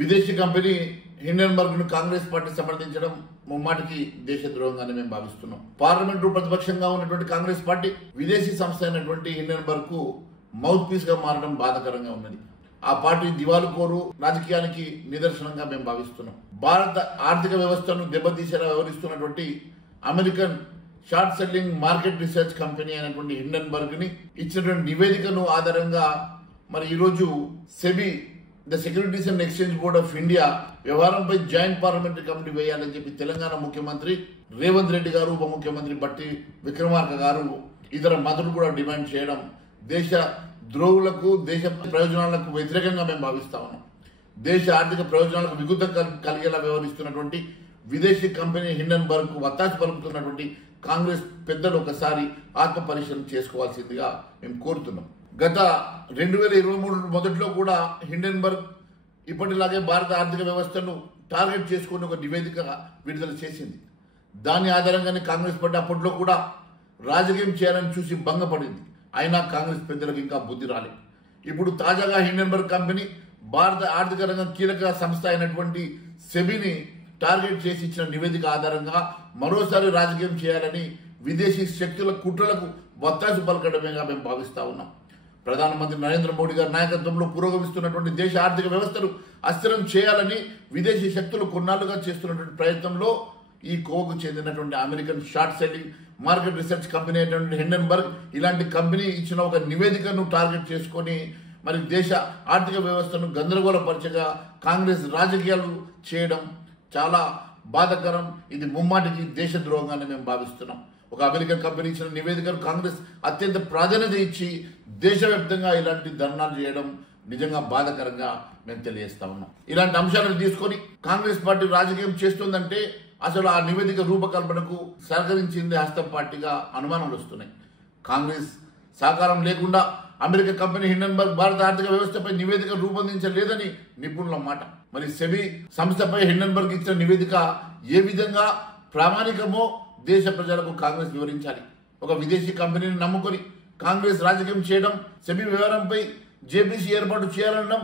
విదేశీ company Hindenburg ను Congress party సమర్థించడం ముమ్మాటికి దేశద్రోహంగానే మేము భావిస్తున్నాం. పార్లమెంటు ప్రతిపక్షంగా ఉన్నటువంటి కాంగ్రెస్ పార్టీ విదేశీ సంస్థ అయినటువంటి హిండెన్బర్గ్ కు మౌత్ పీస్ గా మారడం బాధాకరంగా ఉన్నది. ఆ పార్టీ దివాలుకోరు రాజకీయానికి నిదర్శనంగా మేము భావిస్తున్నాం. భారత ఆర్థిక వ్యవస్థను దెబ్బతీసేలా వ్యవహరిస్తున్నటువంటి American short selling market research company అయినటువంటి హిండెన్బర్గ్ ని ఇచ్చినటువంటి నివేదికను ఆధారంగా మరి ఈరోజు SEBI the Securities and Exchange Board of India వ్యవహారంపై జాయింట్ పార్లమెంటరీ కమిటీ వేయాలని చెప్పి తెలంగాణ ముఖ్యమంత్రి రేవంత్ రెడ్డి గారు, ఉప ముఖ్యమంత్రి బట్టి విక్రమార్క గారు, ఇతర మంత్రులు కూడా డిమాండ్ చేయడం దేశ ద్రోహులకు, దేశ ప్రయోజనాలకు వ్యతిరేకంగా మేము భావిస్తా ఉన్నాం. దేశ ఆర్థిక ప్రయోజనాలకు విఘాతం కలిగేలా వ్యవహరిస్తున్నటువంటి విదేశీ కంపెనీ హిండెన్బర్గ్ కు వత్తాసు పలుకుతున్నటువంటి కాంగ్రెస్ పెద్దలు ఒకసారి ఆత్మ పరిశీలన చేసుకోవాల్సిందిగా మేము కోరుతున్నాం. గత 2023 మొదట్లో కూడా హిండెన్బర్గ్ ఇప్పటిలాగే భారత ఆర్థిక వ్యవస్థను టార్గెట్ చేసుకుని ఒక నివేదిక విడుదల చేసింది. దాని ఆధారంగానే కాంగ్రెస్ పార్టీ అప్పట్లో కూడా రాజకీయం చేయాలని చూసి భంగపడింది. అయినా కాంగ్రెస్ పెద్దలకు ఇంకా బుద్ధి రాలేదు. ఇప్పుడు తాజాగా హిండెన్బర్గ్ కంపెనీ భారత ఆర్థిక రంగం కీలక సంస్థ అయినటువంటి సెబీని టార్గెట్ చేసి ఇచ్చిన నివేదిక ఆధారంగా మరోసారి రాజకీయం చేయాలని విదేశీ శక్తుల కుట్రలకు వత్తాసు పలకడమేగా మేము భావిస్తా ఉన్నాం. ప్రధానమంత్రి నరేంద్ర మోడీ గారి నాయకత్వంలో పురోగమిస్తున్నటువంటి దేశ ఆర్థిక వ్యవస్థను అస్థిరం చేయాలని విదేశీ శక్తులు కొన్నాళ్లుగా చేస్తున్నటువంటి ప్రయత్నంలో ఈ కోవకు చెందినటువంటి American short selling market research company అయినటువంటి హిండెన్బర్గ్ ఇలాంటి కంపెనీ ఇచ్చిన ఒక నివేదికను టార్గెట్ చేసుకొని మరి దేశ ఆర్థిక వ్యవస్థను గందరగోళపరచగా కాంగ్రెస్ రాజకీయాలు చేయడం చాలా బాధాకరం. ఇది ముమ్మాటికి దేశద్రోహంగానే మేము భావిస్తున్నాం. ఒక అమెరికన్ కంపెనీ ఇచ్చిన నివేదికను కాంగ్రెస్ అత్యంత ప్రాధాన్యత ఇచ్చి దేశవ్యాప్తంగా ఇలాంటి ధర్నాలు చేయడం నిజంగా బాధాకరంగా మేము తెలియజేస్తా ఉన్నాం. ఇలాంటి అంశాలను తీసుకొని కాంగ్రెస్ పార్టీ రాజకీయం చేస్తుందంటే అసలు ఆ నివేదిక రూపకల్పనకు సహకరించింది హస్తం పార్టీగా అనుమానాలు వస్తున్నాయి. కాంగ్రెస్ సహకారం లేకుండా అమెరికా కంపెనీ హిండెన్బర్గ్ భారత ఆర్థిక వ్యవస్థపై నివేదిక రూపొందించలేదని నిపుణుల మాట. మరి సెబీ సంస్థపై హిండెన్బర్గ్ ఇచ్చిన నివేదిక ఏ విధంగా ప్రామాణికమో దేశ ప్రజలకు కాంగ్రెస్ వివరించాలి. ఒక విదేశీ కంపెనీని నమ్ముకొని కాంగ్రెస్ రాజకీయం చేయడం, సెబీ వ్యవహారంపై జేపీసీ ఏర్పాటు చేయాలనడం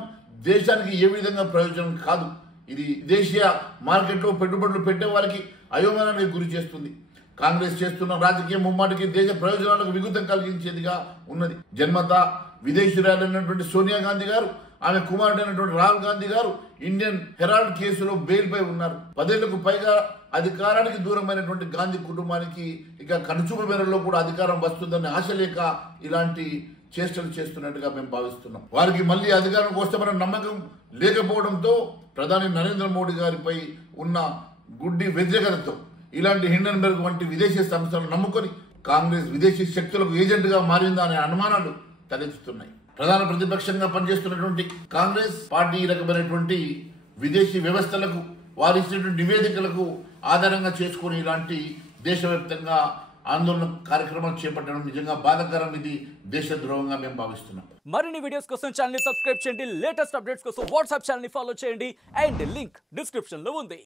దేశానికి ఏ విధంగా ప్రయోజనం కాదు. ఇది దేశీయ మార్కెట్లో పెట్టుబడులు పెట్టే వారికి అయోమయానికి గురి చేస్తుంది. కాంగ్రెస్ చేస్తున్న రాజకీయ ముమ్మాటికి దేశ ప్రయోజనాలకు విఘాతం కలిగించేదిగా ఉన్నది. జన్మతా విదేశీయురాలైనటువంటి సోనియా గాంధీ గారు, ఆమె కుమారుడైనటువంటి రాహుల్ గాంధీ గారు ఇండియన్ హెరాల్డ్ కేసులో బెయిల్ పై ఉన్నారు. 10 ఏళ్లకు పైగా అధికారానికి దూరమైనటువంటి గాంధీ కుటుంబానికి ఇక కనుచూపు మేరలో కూడా అధికారం వస్తుందని ఆశ లేక ఇలాంటి చేష్టలు చేస్తున్నట్టుగా మేము భావిస్తున్నాం. వారికి మళ్ళీ అధికారంకి వస్తామన్న నమ్మకం లేకపోవడంతో ప్రధాని నరేంద్ర మోడీ గారిపై ఉన్న గుడ్డి వ్యతిరేకతతో ఇలాంటి హిండెన్బర్గ్ వంటి విదేశీ సంస్థలను నమ్ముకొని కాంగ్రెస్ విదేశీ శక్తులకు ఏజెంట్గా మారిందా అనే అనుమానాలు తలెత్తుతున్నాయి. ప్రధాన ప్రతిపక్షంగా పనిచేస్తున్నటువంటి కాంగ్రెస్ పార్టీ ఈ రకమైనటువంటి విదేశీ వ్యవస్థలకు వారు ఇచ్చినటువంటి నివేదికలకు ఆధారంగా చేసుకుని ఇలాంటి దేశవ్యాప్తంగా ఆందోళన కార్యక్రమాలు చేపట్టడం నిజంగా బాధాకరం. ఇది దేశద్రోహంగా మేము భావిస్తున్నాం. మరిన్ని వీడియోస్ కోసం ఛానల్ ని సబ్స్క్రైబ్ చేయండి. లేటెస్ట్ అప్డేట్స్ కోసం వాట్సాప్ ఛానల్ ని ఫాలో చేయండి. అండ్ లింక్ డిస్క్రిప్షన్ లో ఉంది.